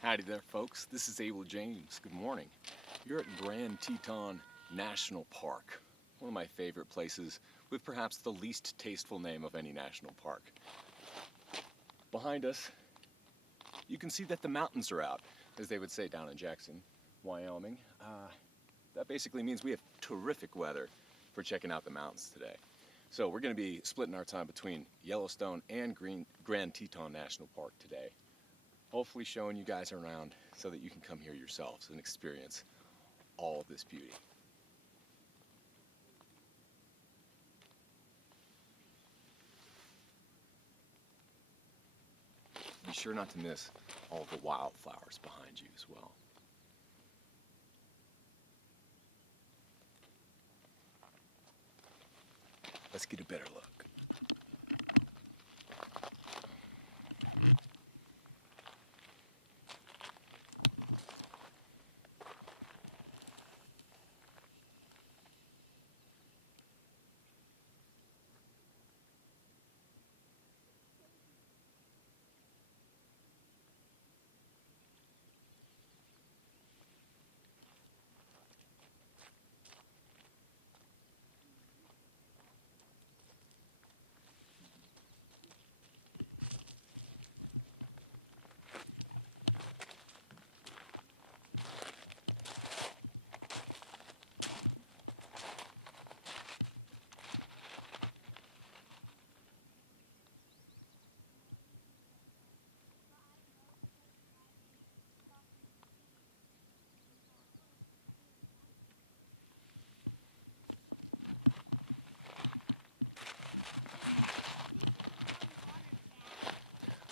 Howdy there, folks. This is Abel James. Good morning. You're at Grand Teton National Park, one of my favorite places with perhaps the least tasteful name of any national park. Behind us, you can see that the mountains are out, as they would say down in Jackson, Wyoming. That basically means we have terrific weather for checking out the mountains today. So we're going to be splitting our time between Yellowstone and Grand Teton National Park today. Hopefully showing you guys around so that you can come here yourselves and experience all of this beauty. Be sure not to miss all of the wildflowers behind you as well. Let's get a better look.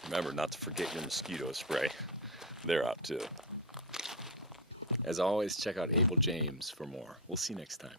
Remember not to forget your mosquito spray. They're out too. As always, check out Abel James for more. We'll see you next time.